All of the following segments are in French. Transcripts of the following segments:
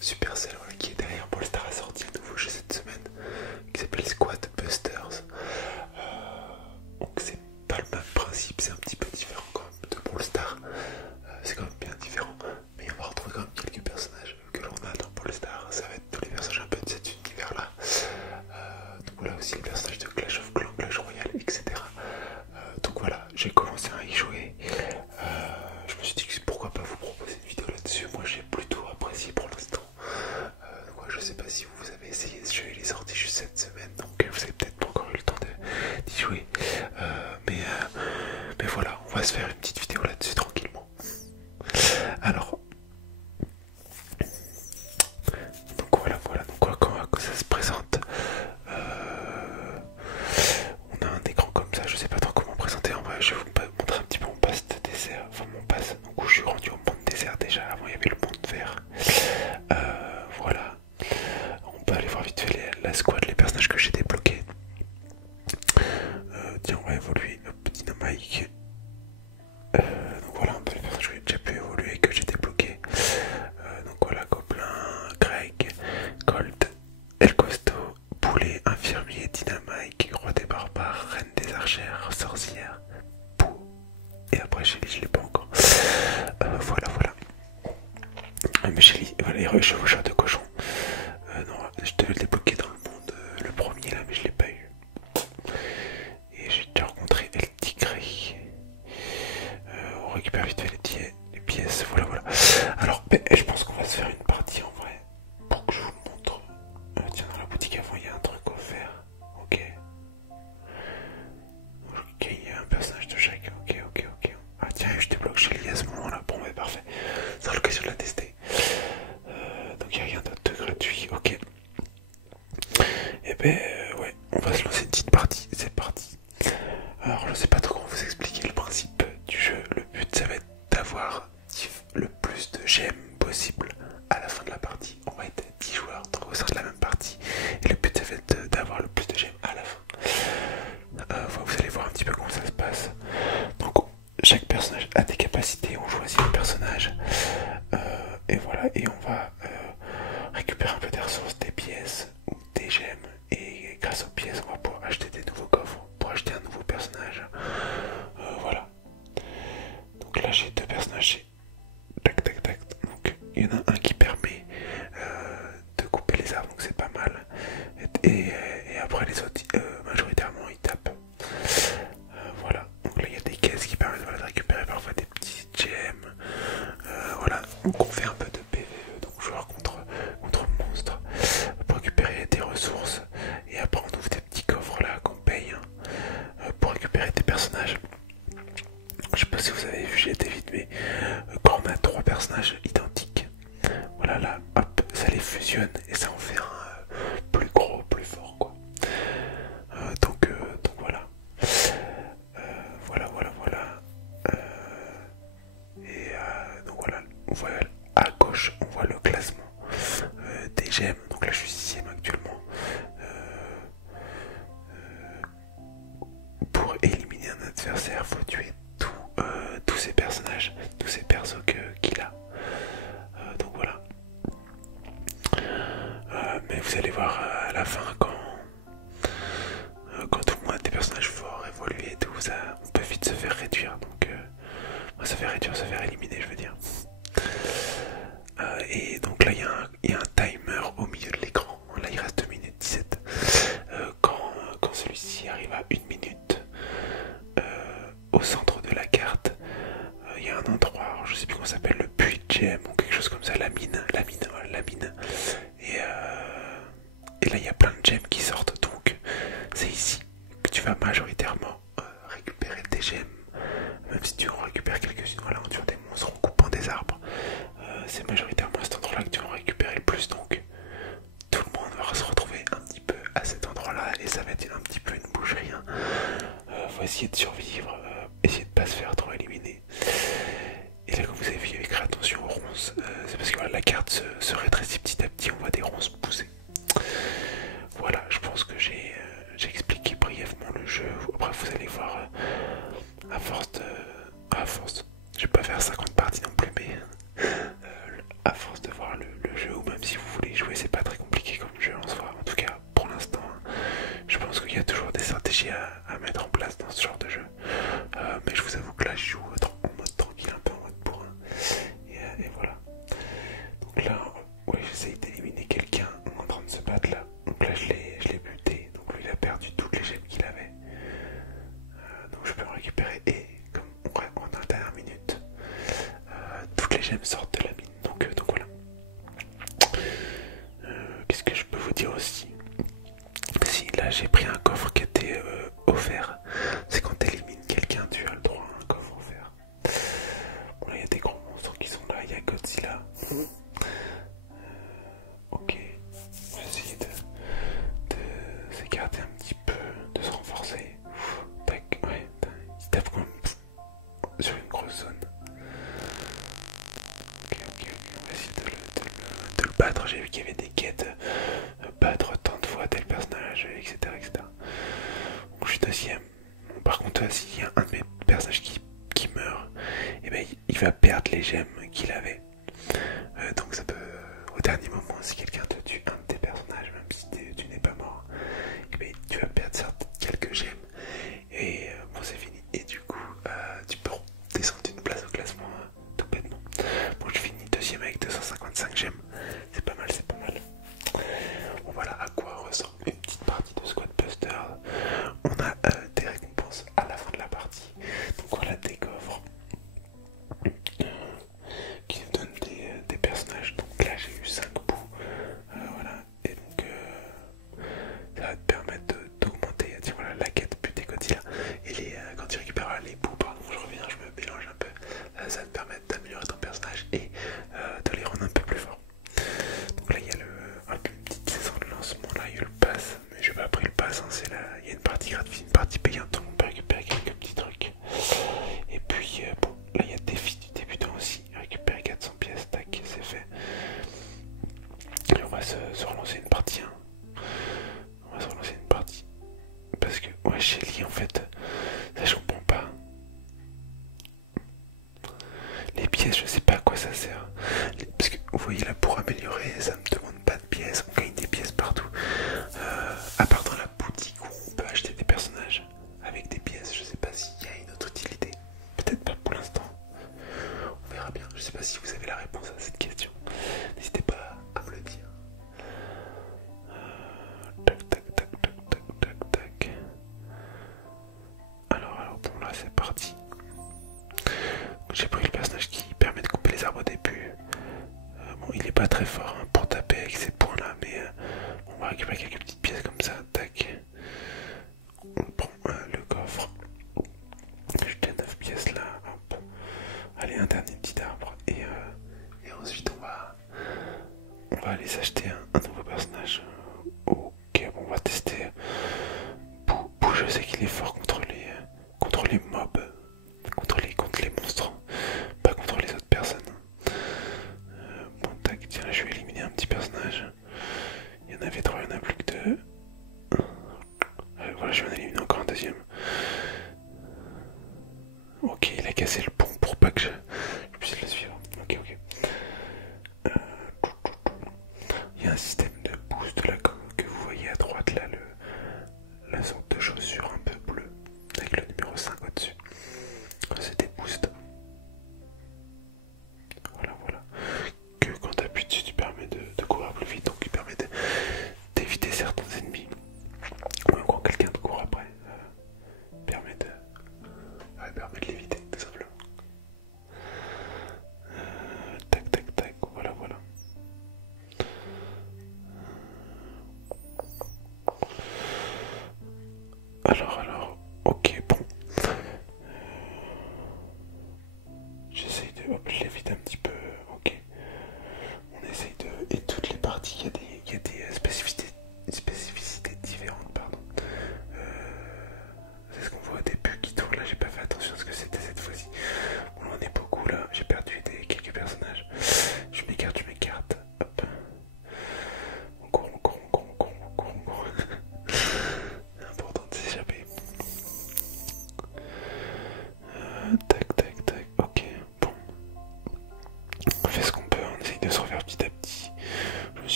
Supercell, voilà, qui est derrière Brawl Stars, a sorti un nouveau jeu cette semaine qui s'appelle Squad Busters. Donc c'est pas le même principe, c'est un petit peu différent quand même de Brawl Stars. C'est quand même bien différent, mais on va retrouver quand même quelques personnages que l'on a dans Brawl Stars. Ça va être tous les personnages un peu de cet univers là. Donc voilà aussi les personnages de Clash of Clans, Clash Royale, etc. Donc voilà, j'ai commencé à y jouer. Je me suis dit que pourquoi pas vous proposer une vidéo là-dessus. Moi j'ai plutôt apprécié pour l'instant. Donc ouais, je sais pas si vous avez essayé ce jeu, il est sorti juste cette semaine, donc vous avez peut-être pas encore eu le temps d'y jouer. Mais voilà, on va se faire une petite vidéo là-dessus tranquillement. Alors, donc voilà, donc comment ça se présente. On a un écran comme ça, je sais pas trop comment présenter en vrai, je vais vous montrer un petit peu mon pass de désert, enfin mon pass, donc où je suis rendu au monde désert déjà, avant il y avait le monde vert. Voilà, on peut aller voir vite fait la squad, les personnages que j'ai débloqués. Tiens, on va évoluer, hop, Dynamite. Donc voilà un peu les personnages que j'ai déjà pu évoluer, que j'ai débloqués. Donc voilà, Gobelin, Greg, Colt, El Costo, Poulet, Infirmier, Dynamite, Roi des Barbares, Reine des Archères, Sorcière, Pou. Et après Shelly, je l'ai pas encore. Voilà. Mais Shelly, voilà, les chevaucheurs de cochon. Non, je devais le débloquer dans le monde, le premier là, mais je l'ai pas eu. Et j'ai déjà rencontré El Tigre. On récupère vite fait les pièces, voilà. Alors, je pense qu'on va se faire une partie en vrai, pour que je vous le montre. Tiens, dans la boutique avant, il y a un truc offert. Ok, il y a un personnage de chaque. Ok. Ah tiens, je débloque Shelly à ce moment-là. Bon, mais parfait. C'est l'occasion de la tester. Donc il n'y a rien d'autre de gratuit. Ok. Et ouais, on va se lancer une petite partie. C'est parti. Alors, je sais pas trop comment vous expliquer le principe du jeu. Le but, ça va être d'avoir le plus de gemmes possible à la fin de la partie. On va être 10 joueurs au sein de la même partie. Et le but, ça va être d'avoir le plus de gemmes à la fin. Vous allez voir un petit peu comment ça se passe. Donc, chaque personnage a des capacités. On choisit le personnage. Et voilà. Et on va récupérer un peu des ressources, des pièces ou des gemmes. Et grâce aux pièces, on va pouvoir acheter des nouveaux coffres pour acheter un nouveau personnage. Voilà. Donc là, j'ai deux personnages. Tac. Donc il y en a un qui permet de couper les arbres, donc c'est pas mal. Et après les autres, majoritairement, ils tapent. Voilà. Donc là, il y a des caisses qui permettent de récupérer parfois des petites gemmes. Voilà. Donc on fait un peu de PvE, donc joueur contre monstre, pour récupérer des ressources. Et après, on ouvre des petits coffres là qu'on paye pour récupérer des personnages. Je sais pas si vous avez vu, j'ai été vite, mais quand on a trois personnages identiques, voilà, là, hop, ça les fusionne et ça en fait un plus gros, plus fort, quoi. Donc voilà. Voilà. Donc voilà, on voit à gauche, on voit le classement des gemmes. Donc là, je suis 6ème actuellement. Pour éliminer un adversaire, faut tuer tous ces personnages, tous ces persos qu'il a. Donc voilà. Mais vous allez voir à la fin quand tout le monde a des personnages forts, évolués et tout, ça, on peut vite se faire réduire. Donc se faire réduire, se faire éliminer, je veux dire. Et donc là, il y a un timer au milieu de l'écran. Là, il reste 2 minutes 17. Quand celui-ci arrive à 1 minute, au centre de la carte, il y a un endroit, alors je sais plus comment ça s'appelle, le puits de gemme ou quelque chose comme ça, la mine. Et là, il y a plein de gemmes qui sortent. Donc, c'est ici que tu vas majoritairement récupérer tes gemmes. Même si tu en récupères quelques-unes, voilà, en tuant des monstres, en coupant des arbres. C'est majoritairement à cet endroit-là que tu vas en récupérer le plus. Donc, tout le monde va se retrouver un petit peu à cet endroit-là. Et ça va être un petit peu une boucherie. Faut essayer de survivre, essayer de pas se faire trop éliminer. Et là, comme vous avez vu, il y avait faire attention aux ronces. C'est parce que voilà, la carte se rétrécit petit à petit, on voit des ronces pousser. Voilà, je pense que j'ai expliqué brièvement le jeu. Après, vous allez voir, à force, je vais pas faire 50 parties non plus, mais à force de voir le jeu, ou même si qu'est-ce que je peux vous dire aussi? Si, là j'ai pris un coffre qui était offert. C'est quand tu élimines quelqu'un, tu as le droit à un coffre offert. Bon, là il y a des gros monstres qui sont là, il y a Godzilla. Ok, on va essayer de s'écarter un petit peu, de se renforcer. Tac, ouais, il tape comme sur une grosse zone. Ok, on va essayer de le battre. J'ai vu qu'il y avait des quêtes, battre tant de fois tel personnage, etc. etc. Donc, je suis deuxième. Bon, par contre, s'il y a un de mes personnages qui meurt, et ben, il va perdre les gemmes qu'il avait. Donc ça peut, au dernier moment, si quelqu'un te tue un de tes personnages, même si tu n'es pas mort, et ben, tu vas perdre quelques gemmes. Et bon, c'est fini. Et du coup, tu peux descendre une place au classement tout bêtement. Bon, je finis deuxième avec 255 gemmes. C'est pas mal, c'est pas mal. Bon, voilà à quoi ressemble une petite partie de Squad Buster. On a des récompenses à la fin de la partie. Donc voilà des coffres qui nous donnent des personnages. Donc là j'ai eu 5 bouts. Voilà. Et donc ça va te permettre d'augmenter voilà, la quête buter Godzilla. Et quand tu récupères les bouts, pardon, je reviens, je me mélange un peu. Ça va te permettre d'améliorer ton personnage et de les rendre un peu plus forts. Donc là il y a une petite saison de lancement, là il y a le pass, mais je n'ai pas pris le pass, hein, il y a une partie gratuite, une partie payante, donc on peut récupérer quelques petits trucs. Et puis bon, là il y a défi du débutant aussi, récupérer 400 pièces, tac, c'est fait. Et on va se relancer une partie, hein. On va se relancer une partie. Parce que, ouais, Shelly en fait, ça je comprends pas. Les pièces, je sais pas à quoi ça sert. Parce que vous voyez là, pour améliorer, ça me demande pas de pièces, on gagne des pièces partout. À part dans la boutique où on peut acheter des personnages avec des pièces, je sais pas s'il y a une autre utilité. Peut-être pas pour l'instant. On verra bien. Je sais pas si vous avez la réponse à cette question. N'hésitez pas à me le dire. Tac, tac, tac, tac, tac, tac, tac. Alors bon, là c'est parti. J'ai pris le personnage qui permet de couper les arbres au début. Bon, il est pas très fort hein, pour taper avec ces points là, mais on va récupérer quelques petites pièces comme ça. Tac. On prend le coffre. Jeter 9 pièces là. Hop. Allez, un dernier petit arbre. Et ensuite on va aller s'acheter un nouveau personnage. Ok, bon, on va tester. Pou, je sais qu'il est fort contre les mobs. Contre les monstres. Pas contre les autres personnes. Bon, tac, tiens, là je vais éliminer un petit personnage. Il y en avait 3, il n'y en a plus que 2. Voilà, je vais en éliminer encore un deuxième. Ok, il a cassé le pont pour pas que je puisse le suivre. Ok, ok. Il y a un système de boost là que vous voyez à droite là, la sorte de chaussure un peu bleue avec le numéro 5 au-dessus. C'est des boosts. Voilà. Que quand tu appuies dessus, tu permets de courir plus vite, donc il permet d'éviter certains ennemis. Ou encore quelqu'un te court après. Permet de l'éviter, tout simplement. Tac, tac, tac, voilà.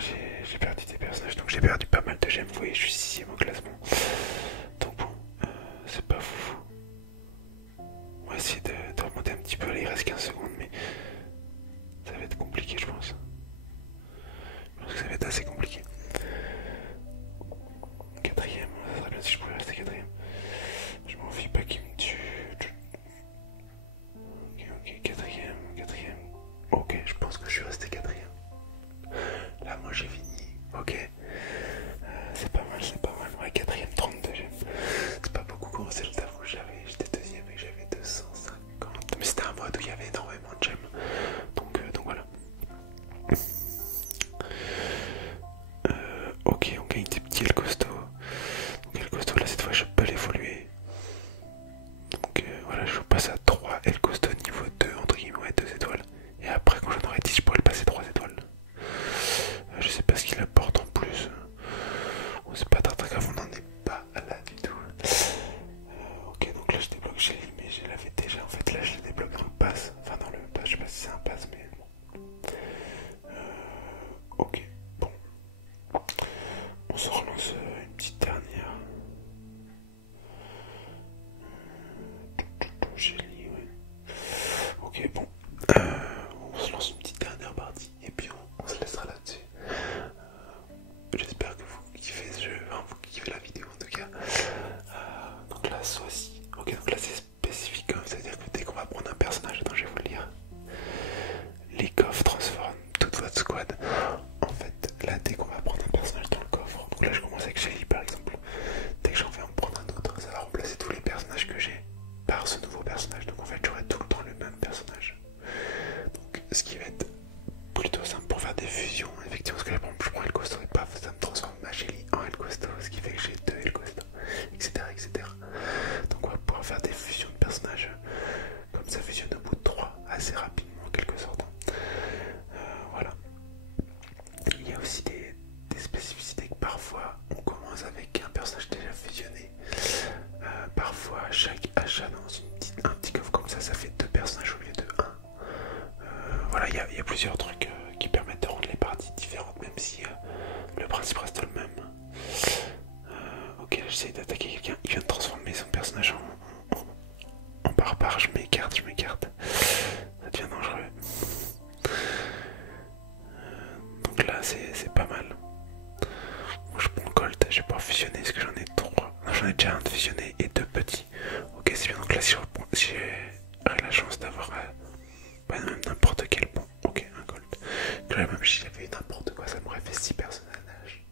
j'ai perdu des personnages, donc j'ai perdu pas mal de gemmes. Vous voyez, je suis 6ème au classement. Donc bon, c'est pas fou. On va essayer de remonter un petit peu. Allez, il reste 15 secondes, mais ça va être compliqué, je pense. Je pense que ça va être assez compliqué. Quatrième, ça serait bien si je pouvais rester quatrième. Je m'en fiche pas qu'il me tue. Ok, quatrième. Ok, je pense que je suis resté quatrième. Là, moi j'ai fini. Ok. C'est pas mal. Ouais, quatrième, 32 gemmes. C'est pas beaucoup comme résultat. J'étais deuxième et j'avais 250. Mais c'était un mode où il y avait énormément de gemmes. Donc voilà. Ok, on gagne des petits El Costo. Donc El Costo, là cette fois je peux l'évoluer. Donc voilà, je passe à 3 El Costo niveau 2, entre guillemets, 2 étoiles. Et après, quand j'en aurai 10, je pourrai le passer 3 étoiles. Je sais pas ce qu'il apporte en plus. Bon, c'est pas très grave, on n'en est pas là du tout. Ok, donc là je débloque Shelly, mais je l'avais déjà. En fait, là je le débloque dans le pass. Enfin, dans le pass, je sais pas si c'est un pass, mais bon. Ok, bon. On se relance une petite dernière. Shelly, ouais. Ok, bon. On se lance une petite dernière partie et puis on se laissera là-dessus. J'espère que vous kiffez ce jeu, enfin vous kiffez la vidéo en tout cas. Donc là, soit-ci. Ok, donc là c'est spécifique, hein. C'est-à-dire que dès qu'on va prendre un personnage, attends, je vais vous le lire. Les coffres transforment toute votre squad. En fait, là, dès qu'on va prendre un personnage dans le coffre, donc là je commence avec Shelly par exemple. Dès que j'en vais en prendre un autre, ça va remplacer tous les personnages que j'ai par ce nouveau personnage. Donc en fait, j'aurai tout le temps le même personnage. Donc ce qui va être plutôt simple pour faire des fusions, effectivement, parce que là, par exemple, je prends El Costo et paf, ça me transforme ma Shelly en El Costo, ce qui fait que j'ai 2 El Costo, etc. Donc on va pouvoir faire des fusions de personnages, comme ça fusionne au bout de 3, assez rapidement en quelque sorte. Voilà. Il y a aussi des spécificités que parfois on commence avec un personnage déjà fusionné. Parfois, chaque achat dans un petit coffre comme ça fait 2 personnages au lieu de 1. Voilà, il y a plusieurs trucs qui permettent de rendre les parties différentes, même si le principe reste le même. Ok, là j'essaie d'attaquer quelqu'un, il vient de transformer son personnage en barbare, je m'écarte. Ça devient dangereux. Donc là c'est pas mal. Bon, je prends le Colt, je vais pouvoir fusionner, parce que j'en ai 3. Non, j'en ai déjà un de fusionné et 2 petits. Ok, c'est bien, donc là si j'ai la chance d'avoir même n'importe quel bon. Ok, un Colt. Que là même si j'avais eu n'importe quoi, ça m'aurait fait 6 personnages.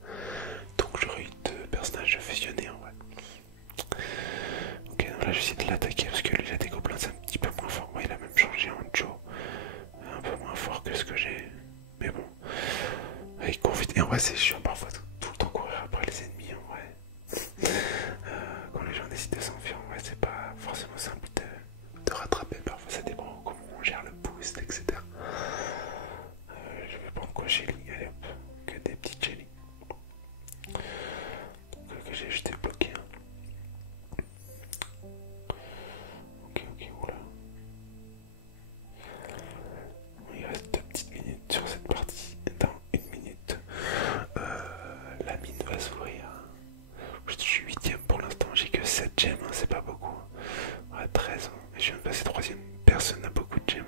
Donc j'aurais eu 2 personnages fusionnés en vrai. Ok, donc là j'essaie de l'attaquer parce que lui il a des gobelins, c'est un petit peu moins fort. Ouais, il a même changé en Joe. Un peu moins fort que ce que j'ai. Mais bon. Il court vite. Et en vrai, je suis parfois tout le temps courir après les ennemis en vrai. Quand les gens décident de s'enfuir, en vrai, c'est pas forcément simple de rattraper. Parfois, ça dépend comment on gère le boost, etc. Je vais prendre quoi Shelly? Allez hop, que des petites Shelly. Donc, que j'ai juste débloqué. Ok, oula. Il reste 2 petites minutes sur cette partie. Dans 1 minute, la mine va s'ouvrir. Je suis 8ème pour l'instant, j'ai que 7 gemmes, hein, c'est pas beaucoup. Ouais, 13, hein. Et je viens de passer 3ème. Personne n'a beaucoup de gemmes.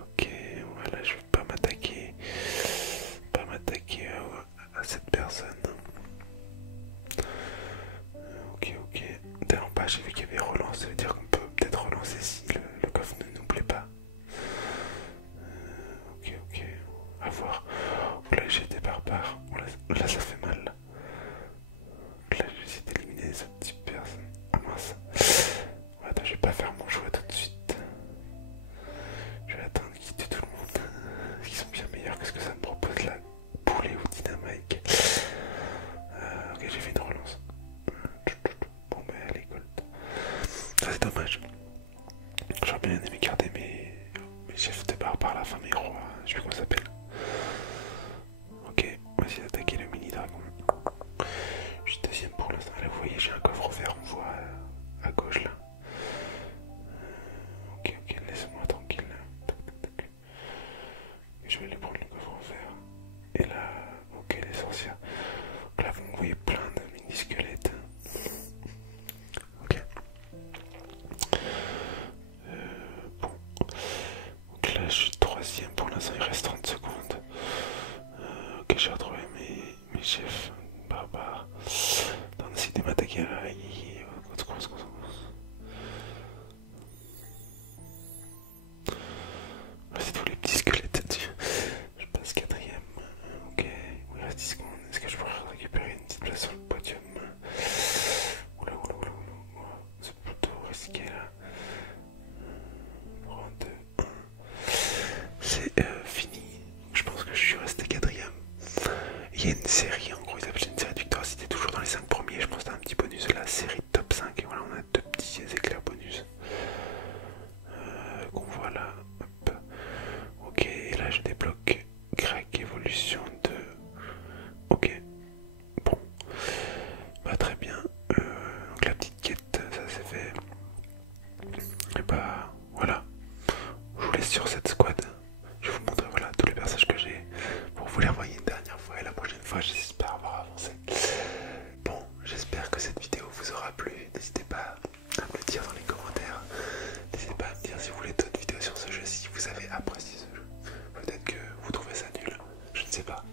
Ok, voilà, je vais pas m'attaquer. À cette personne. Ok. D'ailleurs, pas, j'ai vu qu'il y avait relance, ça veut dire qu'on peut peut-être relancer si le coffre ne nous plaît pas. Ok, à voir. Là j'ai des barbares. Là ça fait mal. Là j'essaie d'éliminer les autres petites personnes. Ah mince. Attends, je vais pas faire mon choix tout de suite. Je vais attendre qu'ils tuent tout le monde. Ils sont bien meilleurs que ce que ça me propose là. Poulet ou dynamite. Ok, j'ai fait une relance. Bon bah allez, Colt. Ça c'est dommage. J'aurais bien aimé garder mes chefs de barbares à la fin, mes rois. Je sais plus comment ça s'appelle. Ok, on va essayer d'attaquer le mini dragon. Je suis 2ème pour l'instant. Là, vous voyez, j'ai un coffre vert, on voit à gauche là. Ok, laissez-moi tranquille. Je vais aller prendre le coffre Ok, j'ai retrouvé mes chefs barbares. Attends, on essaie de m'attaquer là. C'est tous les petits squelettes là-dessus. Je passe quatrième. Ok, il reste 10 secondes. Est-ce que je pourrais récupérer une petite place sur le podium? Oula, oula, oula, oula. C'est plutôt risqué là. 3, 2, 1. C'est fini. Je pense que je suis resté quatrième. Il y a une série, en gros, ils appellent une série de victoires. Si t'es toujours dans les 5 premiers, je pense que t'as un petit bonus. La série top 5. Et voilà, on a 2 petits éclairs bonus. Qu'on voit là. Hop. Ok, là je débloque Greg évolution 2. Ok. Bon. Bah très bien. Donc la petite quête, ça c'est fait. Et bah voilà. Je vous laisse sur cette squad. Je vais vous montrer voilà tous les personnages que j'ai pour vous les revoyer une dernière fois et la prochaine fois j'espère avoir avancé. Bon, j'espère que cette vidéo vous aura plu. N'hésitez pas à me le dire dans les commentaires. N'hésitez pas à me dire si vous voulez d'autres vidéos sur ce jeu, si vous avez apprécié ce jeu. Peut-être que vous trouvez ça nul, je ne sais pas.